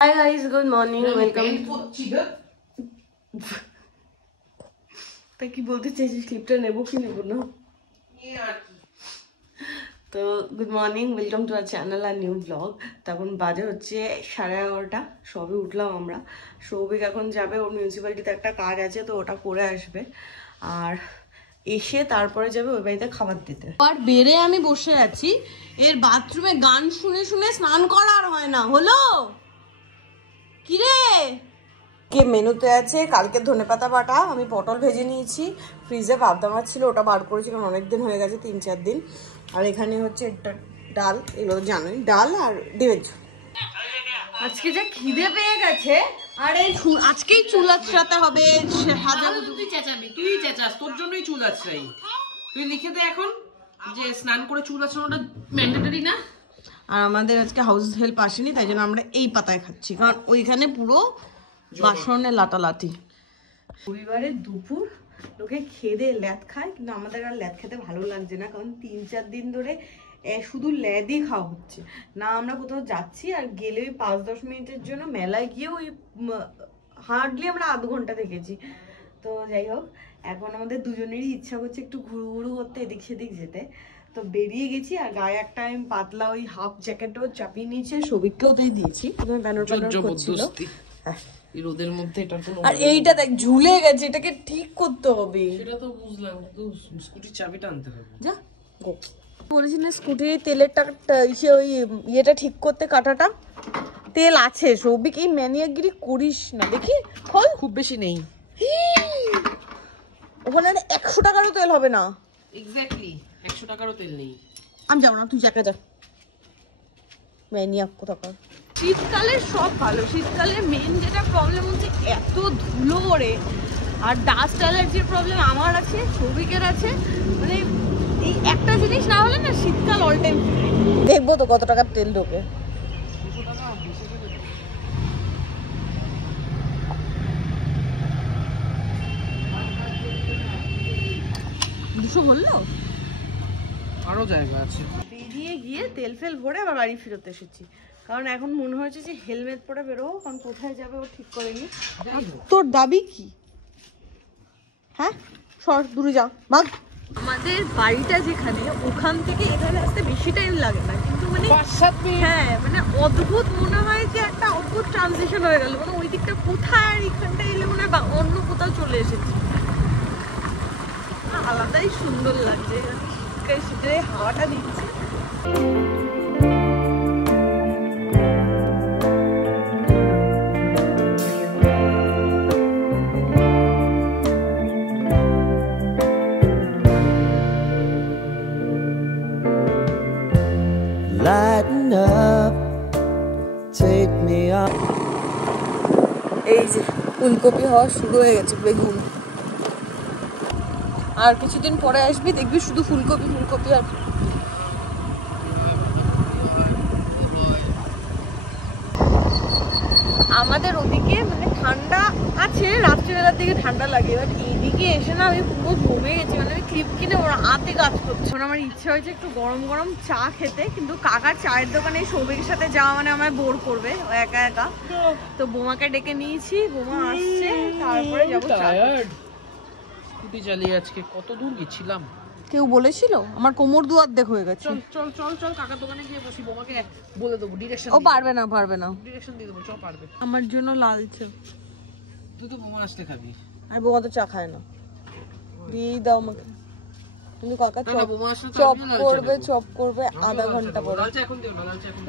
Hi guys, good morning. Welcome. তা কি বলতে চাইছিস, ক্লিপটা নেবো কি নেবো না? তো good morning, welcome to our channel আর নিউ ব্লগ। তখন বাজে হচ্ছে 11:30, সবে উঠলাম আমরা। সৌভিক এখন যাবে, ওর মিউনিসিপ্যালিটিতে একটা কাজ আছে, তো ওটা করে আসবে, আর এসে তারপরে যাবে ওই বাড়িতে খাবার দিতে। আর বেড়ে আমি বসে আছি, এর বাথরুমে গান শুনে শুনে স্নান করা আর হয় না। হলো কিরে কে মেনুতে আছে কালকে ধনেপাতা বাটা, আমি পটল ভেজে নিয়েছি, ফ্রিজে পাবদা মাছ ছিল ওটা বার করেছি কারণ অনেকদিন হয়ে গেছে, 3-4 দিন। আর এখানে হচ্ছে ডাল, এগুলো জানোই, ডাল আর ডিমের ঝোল। আজকে যা খিদে পেয়ে গেছে, আরে আজকেই চুল আঁচড়াতে হবে। তুই চেঁচাবি, তুই চেঁচাস, তোর জন্যই চুল আঁচড়াই। তুই লিখে দে এখন যে স্নান করে চুল আঁচড়ানোটা ম্যান্ডেটরি না। আর আমাদের আজকে হাউস হেল্প আসেনি, তাই জন্য আমরা এই পাতায় খাচ্ছি, কারণ ওইখানে পুরো বাসনে লাটালাটি। রবিবারের দুপুর লোকে খেদে ল্যাদ খায়, কিন্তু আমাদের আর ল্যাদ খেতে ভালো লাগছে না, কারণ 3-4 দিন ধরে শুধু ল্যাদই খাওয়া হচ্ছে না। আমরা কোথাও যাচ্ছি, আর গেলে ওই 5-10 মিনিটের জন্য, মেলায় গিয়ে ওই হার্ডলি আমরা আধ ঘন্টা থেকেছি। তো যাই হোক, এখন আমাদের দুজনেরই ইচ্ছা করছে একটু ঘুরু ঘুরু করতে, এদিক সেদিক যেতে। তো বেরিয়ে গেছি, আর গায়ে একটা আমি পাতলা ওই হাফ জ্যাকেটও চাপিয়ে নিয়েছি, সবিককেও তাই দিয়েছি, ব্যানার করছিল। রোদের মধ্যে এটা কোনো, আর এইটা দেখ ঝুলে গেছে, এটাকে ঠিক করতে হবে। সেটা তো বুঝলাম, তো স্কুটির চাবিটা আনতে হবে। যা বলেছি না, স্কুটির তেলের টাকাটা, ওই ইয়েটা ঠিক করতে, কাটাটা তেল আছে। সৌভিক এই ম্যানিয়াগিরি করিস না, দেখি খোল। খুব বেশি নেই ওখানে 100 টাকারও তেল হবে না। এক্স্যাক্টলি 100 টাকারও তেল নেই। আমি যাবো না, তুই চাকা যা, ম্যানিয়াক কোথাকার। শীতকালে সব ভালো, শীতকালে মেন যেটা প্রবলেম হচ্ছে এত ধুলো ওড়ে, আর ডাস্ট অ্যালার্জির প্রবলেম আমার আছে, সৌভিকের আছে। মানে এই একটা জিনিস না হলে না, শীতকাল অল টাইম। দেখবো তো কত টাকার তেল ঢোকে। 200 বললো, আরো জায়গা আছে। বেরিয়ে গিয়ে তেল ফেল ভরে আবার বাড়ি ফেরত এসেছি, কারণ এখন মনে হয়েছে যে হেলমেট পরে বেরোবো, কারণ কোথায় যাবে ও ঠিক করেনি। তোর দাবি কি? হ্যাঁ সর, দূরে যা, ভাগ। আমাদের বাড়িটা যেখানে, ওখান থেকে এখানে আসতে বেশি টাইম লাগে না, কিন্তু মানে হ্যাঁ মানে অদ্ভুত মনে হয় যে একটা অদ্ভুত ট্রানজিশন হয়ে গেল। মানে ওই দিকটা কোথায়, আর এখানটা এলে মনে হয় অন্য কোথাও চলে এসেছি। আলাদাই সুন্দর লাগছে, শীতের হাওয়াটা দিচ্ছে। Lighten up, take me up. এই যে ফুলকপি হওয়া শুরু হয়ে গেছে, বেগুন। আর কিছুদিন পরে আসবি, দেখবি শুধু ফুলকপি ফুলকপি। আর আমাদের ওদিকে মানে ঠান্ডা আছে, রাত্রিবেলার দিকে ঠান্ডা লাগে, বাট এইদিকে এসে না আমি পুরো জমে গেছি। মানে আমি ক্লিপ কিনে ওর হাতে কাজ করছে। আমার ইচ্ছা হয়েছে একটু গরম গরম চা খেতে, কিন্তু কাকার চায়ের দোকানে সৌভিকের সাথে যাওয়া মানে আমায় বোর করবে ও একা একা। তো বোমাকে ডেকে নিয়েছি, বোমা আসছে, তারপরে যাবো চা। স্কুটি চালিয়ে আজকে কত দূর গেছিলাম। কেউ বলেছিল আমার কোমর দুয়ার দেখ হয়ে গেছে। চল চল চল চল, কাকার দোকানে গিয়ে বসি, বোমাকে বলে দেবো ডিরেকশন। ও পারবে না, পারবে না, ডিরেকশন দিয়ে দেবো, চল পারবে। আমার জন্য লালচে, তুই তো বোমা আসলে খাবি। আর বোমা তো চা খায় না, দিয়ে দাও আমাকে। কিন্তু কাকা চপ করবে, চপ করবে আধা ঘন্টা পরে।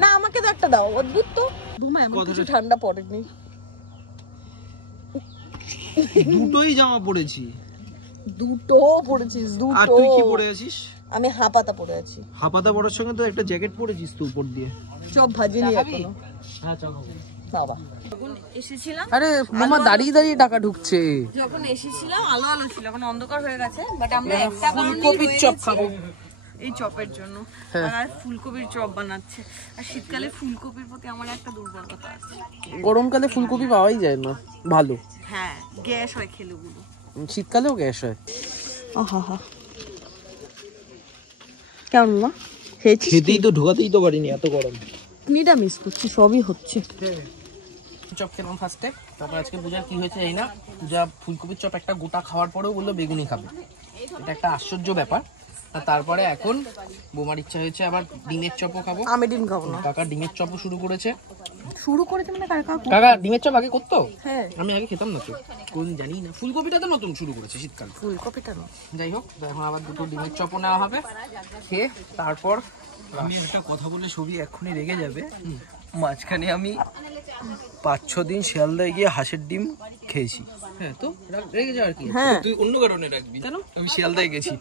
না আমাকে তো একটা দাও, অদ্ভুত তো। বোমা এমন কিছু ঠান্ডা পড়েনি, দুটোই জামা পরেছি। দুটো পরেছিস? দুটো। আর তুই কি পরে আছিস? আমি হাপাতা পরে আছি। হাপাতা পরার সঙ্গে তো একটা জ্যাকেট পরেছিস তো উপর দিয়ে। চপ ভাজিনি এখনো। হ্যাঁ চল বাবা যখন এসেছিলাম, আরে মামা দাঁড়িয়ে দাঁড়িয়ে টাকা ঢুকছে। যখন এসেছিলাম আলো আলো ছিল, এখন অন্ধকার হয়ে গেছে। বাট আমরা একটা ফুলকপির চপ খাবো এই চপের জন্য। আর ফুলকপির চপ বানাচ্ছে। আর শীতকালে ফুলকপির প্রতি আমার একটা দুর্বলতা আছে। গরমকালে ফুলকপি পাওয়াই যায় না ভালো। হ্যাঁ গ্যাস হয় খেলে গুলো, শীতকালেও গ্যাস হয়। আহা কেমন মা? খেতেই তো ঢোকাতেই তো পারিনি, এত গরম। নিরামিষ করছি, সবই হচ্ছে। চপ খেলাম ফার্স্টে, তারপর আজকে পূজার কি হয়েছে এই না, পূজা ফুলকপির চপ একটা গোটা খাওয়ার পরেও বললো বেগুনি খাবে, এটা একটা আশ্চর্য ব্যাপার। আর তারপরে এখন বোমার ইচ্ছা হয়েছে আবার ডিমের চপও খাবো। আমি ডিম খাবো না। কাকা ডিমের চপও শুরু করেছে। মানে কাকা ডিমের চপ আগে করতো? হ্যাঁ, আমি আগে খেতাম না তো, কোন জানি না। ফুলকপিটা তো নতুন শুরু করেছে শীতকাল। ফুলকপিটা না, যাই হোক, এখন আবার দুটো ডিমের চপও নেওয়া হবে, খেয়ে তারপর আমি একটা কথা বলে ছবি এক্ষুনি রেগে যাবে। মাঝখানে আমি 5-6 দিন শিয়ালদায় গিয়ে হাঁসের ডিম খেয়েছি। হ্যাঁ তো রেগে যাওয়ার কি? হ্যাঁ তুই অন্য কারণে রাখবি কেন? আমি শিয়ালদায় গেছি।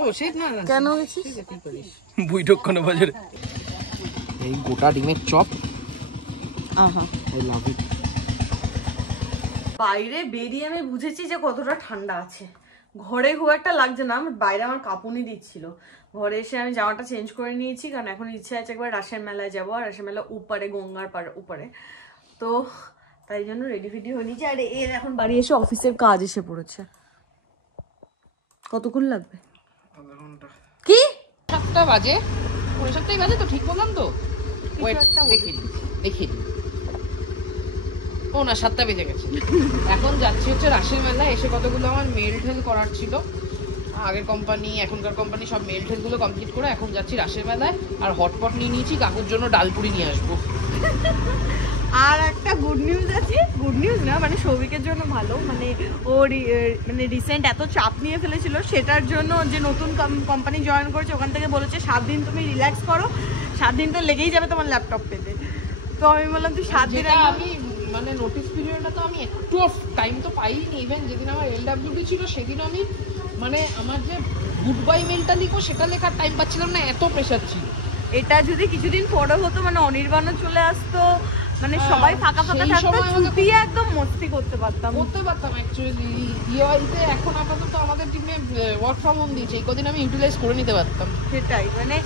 ও সেই না না, কেন গেছিস? কি করিস বৈঠকখানা বাজারে। এই গোটা ডিমের চপ, আহা, আই লাভ ইট। বাইরে বেরিয়ে আমি বুঝেছি যে কতটা ঠান্ডা আছে। ঘরে খুব একটা লাগছে না, বাইরে আমার কাঁপুনি দিচ্ছিল। ঘরে এসে আমি জামাটা চেঞ্জ করে নিয়েছি, কারণ এখন ইচ্ছা আছে একবার রাসের মেলায় যাবো, আর রাসের মেলা উপরে গঙ্গার উপরে, তো তাই জন্য রেডি ফেডি হয়ে নিয়েছি। আর এর এখন বাড়ি এসে অফিসের কাজ এসে পড়েছে। কতক্ষণ লাগবে? কি 7টা বাজে, 7:30 বাজে তো, ঠিক বললাম তো? ওয়েট দেখি ও না 7টা বেজে গেছে। এখন যাচ্ছি হচ্ছে রাসের মেলায়, এসে কতগুলো আমার মেল ঠেল করার ছিল, আগের কোম্পানি এখনকার কোম্পানি সব মেল ঠেলগুলো কমপ্লিট করে এখন যাচ্ছি রাসের মেলায়। আর হটপট নিয়ে নিয়েছি, কাকুর জন্য ডালপুরি নিয়ে আসবো। আর একটা গুড নিউজ আছে, গুড নিউজ না মানে সৌভিকের জন্য ভালো, মানে ও মানে রিসেন্ট এত চাপ নিয়ে ফেলেছিল, সেটার জন্য যে নতুন কোম্পানি জয়েন করেছে ওখান থেকে বলেছে 7 দিন তুমি রিল্যাক্স করো, 7 দিন তো লেগেই যাবে তোমার ল্যাপটপ পেতে। তো আমি বললাম তুই 7 দিন, আমি মানে নোটিস পিরিয়ডটা তো আমি একটু টাইম তো পাইনি। ইভেন যেদিন আমার LWD ছিল সেদিন আমি মানে আমার যে গুড বাই মেলটা লিখবো সেটা লেখার টাইম পাচ্ছিলাম না, এত প্রেশার ছিল। এটা যদি কিছুদিন পরে হতো মানে অনির্বাণও চলে আসতো, মানে সবাই ফাঁকা ফাঁকা থাকতো, ছুটি একদম মস্তি করতে পারতাম অ্যাকচুয়ালি। ইওআইতে এখন আপাতত আমাদের টিমে ওয়ার্ক ফ্রম হোম দিয়েছে, এই কদিন আমি ইউটিলাইজ করে নিতে পারতাম। সেটাই, মানে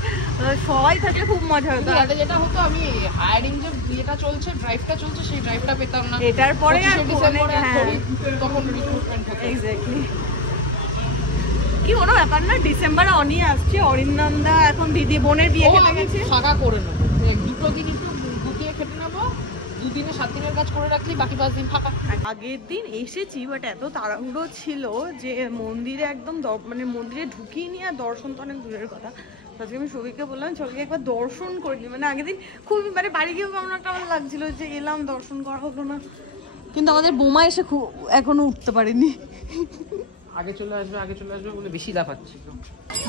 সবাই থাকলে খুব মজা হতো। আগে যেটা হতো, আমি হায়ারিং যে ইয়েটা চলছে, ড্রাইভটা চলছে, সেই ড্রাইভটা পেতাম না। এটার পরে আর তখন রিক্রুটমেন্ট হতো। এক্স্যাক্টলি। কি কোনো ব্যাপার না, ডিসেম্বরে অনি আসছে, অরিন্দমদা এখন দিদি বোনের বিয়ে খেতে গেছে, ফাঁকা করে নেবো, দুটো দিন একটু গুটিয়ে খেতে নেবো, 2 দিনে 7 দিনের কাজ করে রাখলি, বাকি 5 দিন ফাঁকা। আগের দিন এসেছি, বাট এত তাড়াহুড়ো ছিল যে মন্দিরে একদম মানে মন্দিরে ঢুকিয়ে নিয়ে, আর দর্শন তো অনেক দূরের কথা। আজকে আমি সবিকে বললাম সবিকে একবার দর্শন করিনি, মানে আগের দিন খুব মানে বাড়ি গিয়েও কেমন একটা আমার লাগছিল যে এলাম দর্শন করা হলো না, কিন্তু আমাদের বোমা এসে এখনো উঠতে পারিনি। আগে চলে আসবে বলে বেশি লাফাচ্ছি।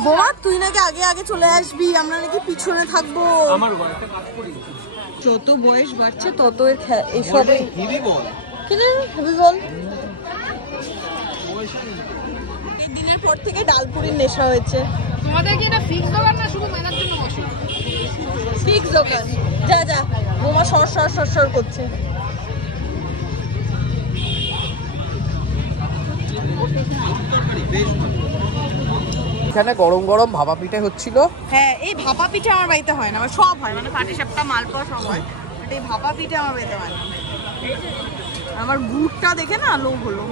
বোমা তুই নাকি আগে চলে আসবি, আমরা নাকি পিছনে থাকবো। আমার একটা কাজ করি, যত বয়স বাড়ছে তত এসবে হেভি বল কিন্তু হেভি বল। এই দিনের পর থেকে ডালপুরির নেশা হয়েছে। তোমাদের কি এটা ফিক্স দোকান না শুধু মেলার জন্য বসো? ফিক্স দোকান। যা বোমা সর করছে। এখানে গরম গরম ভাপা পিঠে হচ্ছিল। হ্যাঁ, এই ভাপা পিঠে আমার বাড়িতে হয় না, আমার সব হয়, মানে পাটিসাপটা মালপোয়া সব হয়, বাট এই ভাপা পিঠে আমার বাড়িতে হয় না। আমার গুড়টা দেখে না লোভ হলো।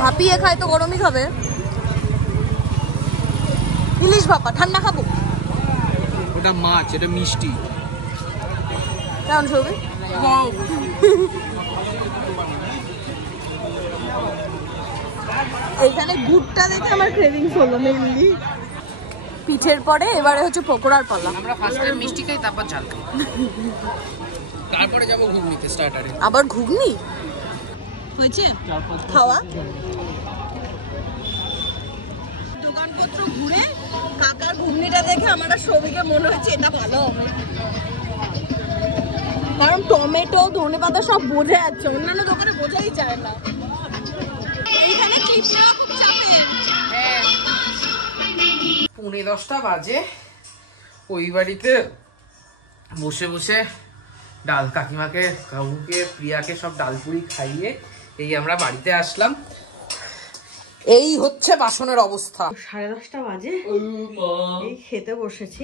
ভাপিয়ে খায় তো গরমই খাবে। ইলিশ ভাপা ঠান্ডা খাবো। ওটা মাছ, এটা মিষ্টি। কেমন ছবি? এইখানে গুড়টা দেখে আমার ক্রেভিংস হলো মেনলি। পিঠের পরে এবারে হচ্ছে পকোড়ার পালা। আমরা ফার্স্ট টাইম মিষ্টি খাই, তারপর ঝাল খাই, তারপরে যাবো ঘুগনিতে স্টার্টারে। আবার ঘুগনি হয়েছে খাওয়া। দোকানপত্র ঘুরে কাকার ঘুগনিটা দেখে আমার আর সবিকে মনে হচ্ছে এটা ভালো হবে, কারণ টমেটো ধনেপাতা সব বোঝা যাচ্ছে, অন্যান্য দোকানে বোঝাই যায় না। এইখানে ক্লিপ নেওয়া খুব চাপের। হ্যাঁ, 10:45 বাজে। ওই বাড়িতে বসে বসে ডাল কাকিমাকে, কাকুকে, প্রিয়াকে সব ডালপুরি খাইয়ে এই আমরা বাড়িতে আসলাম। এই হচ্ছে বাসনের অবস্থা। 10:30 বাজে, এই খেতে বসেছি।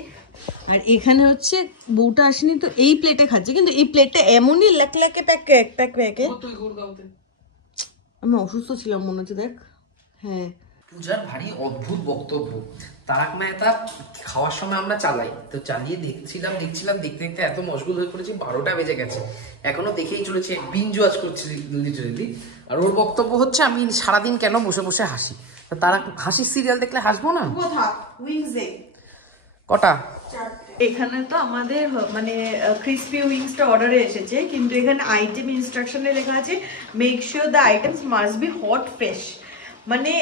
আর এখানে হচ্ছে বউটা আসেনি তো এই প্লেটে খাচ্ছে, কিন্তু এই প্লেটটা এমনই লেকে প্যাকে। আমি অসুস্থ ছিলাম মনে হচ্ছে, দেখ। হ্যাঁ, পূজার ভারী অদ্ভুত বক্তব্য। তারাক মেহতা খাওয়ার সময় আমরা চালাই, তো চালিয়ে দেখছিলাম দেখতে দেখতে এত মশগুল হয়ে পড়েছি 12টা বেজে গেছে, এখনো দেখেই চলেছে, বিঞ্জ ওয়াচ করছি লিটারেলি। আর ওর বক্তব্য হচ্ছে আমি সারাদিন কেন বসে বসে হাসি, তারা হাসির সিরিয়াল দেখলে হাসবো না? কটা? এখানে তো আমাদের মানে ক্রিসপি উইংসটা অর্ডারে এসেছে, কিন্তু এখানে আইটেম ইনস্ট্রাকশনে লেখা আছে make sure the items must be hot fresh. মানে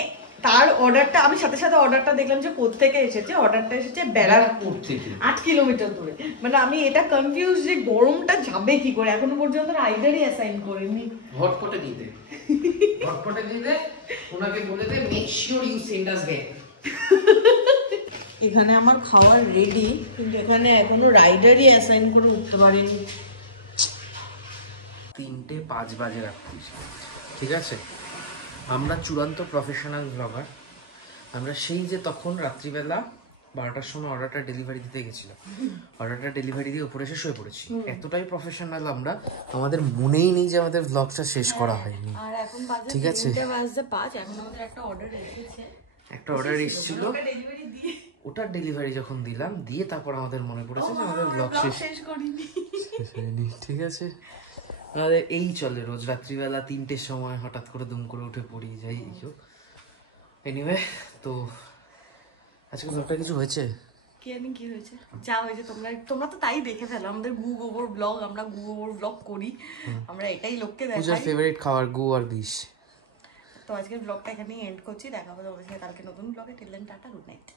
তার অর্ডারটা আমি সাথে সাথে অর্ডারটা দেখলাম যে কোত্থেকে এসেছে, অর্ডারটা এসেছে ব্যারাকপুর থেকে 8 কিলোমিটার দূরে। মানে আমি এটা কনফিউজ যে গরমটা যাবে কি করে, এখনো পর্যন্ত রাইডারই অ্যাসাইন করিনি। হটপটে দিতে ওনাকে বলে দে make sure you send us back. এখানে আমার খাওয়ার রেডি, কিন্তু এখানে এখনো রাইডারই অ্যাসাইন করে উঠতে পারিনি। 3:05 বাজে রাত্রি, ঠিক আছে? আমরা চূড়ান্ত প্রফেশনাল ব্লগার। আমরা সেই যে তখন রাত্রিবেলা 12টার সময় অর্ডারটা ডেলিভারি দিতে গেছিলাম, অর্ডারটা ডেলিভারি দিয়ে উপরে এসে শুয়ে পড়েছি। এতটাই প্রফেশনাল আমরা, আমাদের মনেই নেই যে আমাদের ব্লগটা শেষ করা হয়নি। আর এখন বাজে ঠিক আছে, 3:05, এখন আমাদের একটা অর্ডার এসেছে, একটা অর্ডার এসেছিল, ডেলিভারি দিয়ে ওটার ডেলিভারি যখন দিলাম দিয়ে তারপর আমাদের মনে পড়েছে যে আমাদের ব্লগ শেষ করিনি। হয়নি। ঠিক আছে, আমাদের এই চলে রোজ রাত্রিবেলা 3টের সময় হঠাৎ করে দুম করে উঠে পড়ি, যাই হোক। এনিওয়ে, তো আজকে ব্লগটা কিছু হয়েছে? কি জানি কি হয়েছে, যা হয়েছে তোমরা তো তাই দেখে ফেলো। আমাদের গু গোবর ব্লগ, আমরা গু গোবর ব্লগ করি, আমরা এটাই লোককে পূজার দেখাই। ফেভারিট খাবার গু আর বিষ। তো আজকের ব্লগটা এখানেই এন্ড করছি, দেখা হবে তোমাদের সাথে কালকে নতুন ব্লগে। Till then tata, good night.